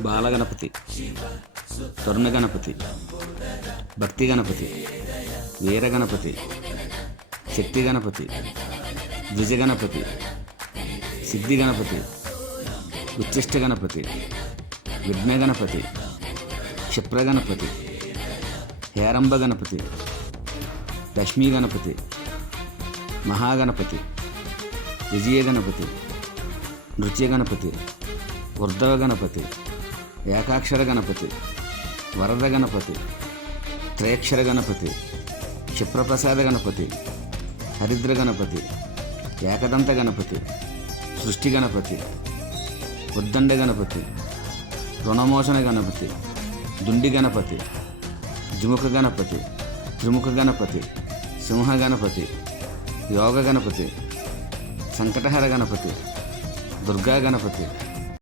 బాలగణపతి, తరుణ గణపతి, భక్తి గణపతి, వీర గణపతి, శక్తి గణపతి, ద్విజ గణపతి, సిద్ధి గణపతి, ఉచ్చిష్ట గణపతి, విఘ్న గణపతి, క్షిప్ర గణపతి, హేరంబ గణపతి, లక్ష్మీ గణపతి, మహాగణపతి, విజయ గణపతి, నృత్య గణపతి, ఉర్ధవ గణపతి, ఏకాక్షర గణపతి, వరద గణపతి, త్రయక్షర గణపతి, క్షిప్రప్రసాద గణపతి, హరిద్ర గణపతి, ఏకదంత గణపతి, సృష్టి గణపతి, ఉద్దండ గణపతి, రుణమోచన గణపతి, దుండి గణపతి, ద్విముఖ గణపతి, త్రిముఖ గణపతి, సింహ గణపతి, యోగ గణపతి, సంకటహర గణపతి, దుర్గా గణపతి,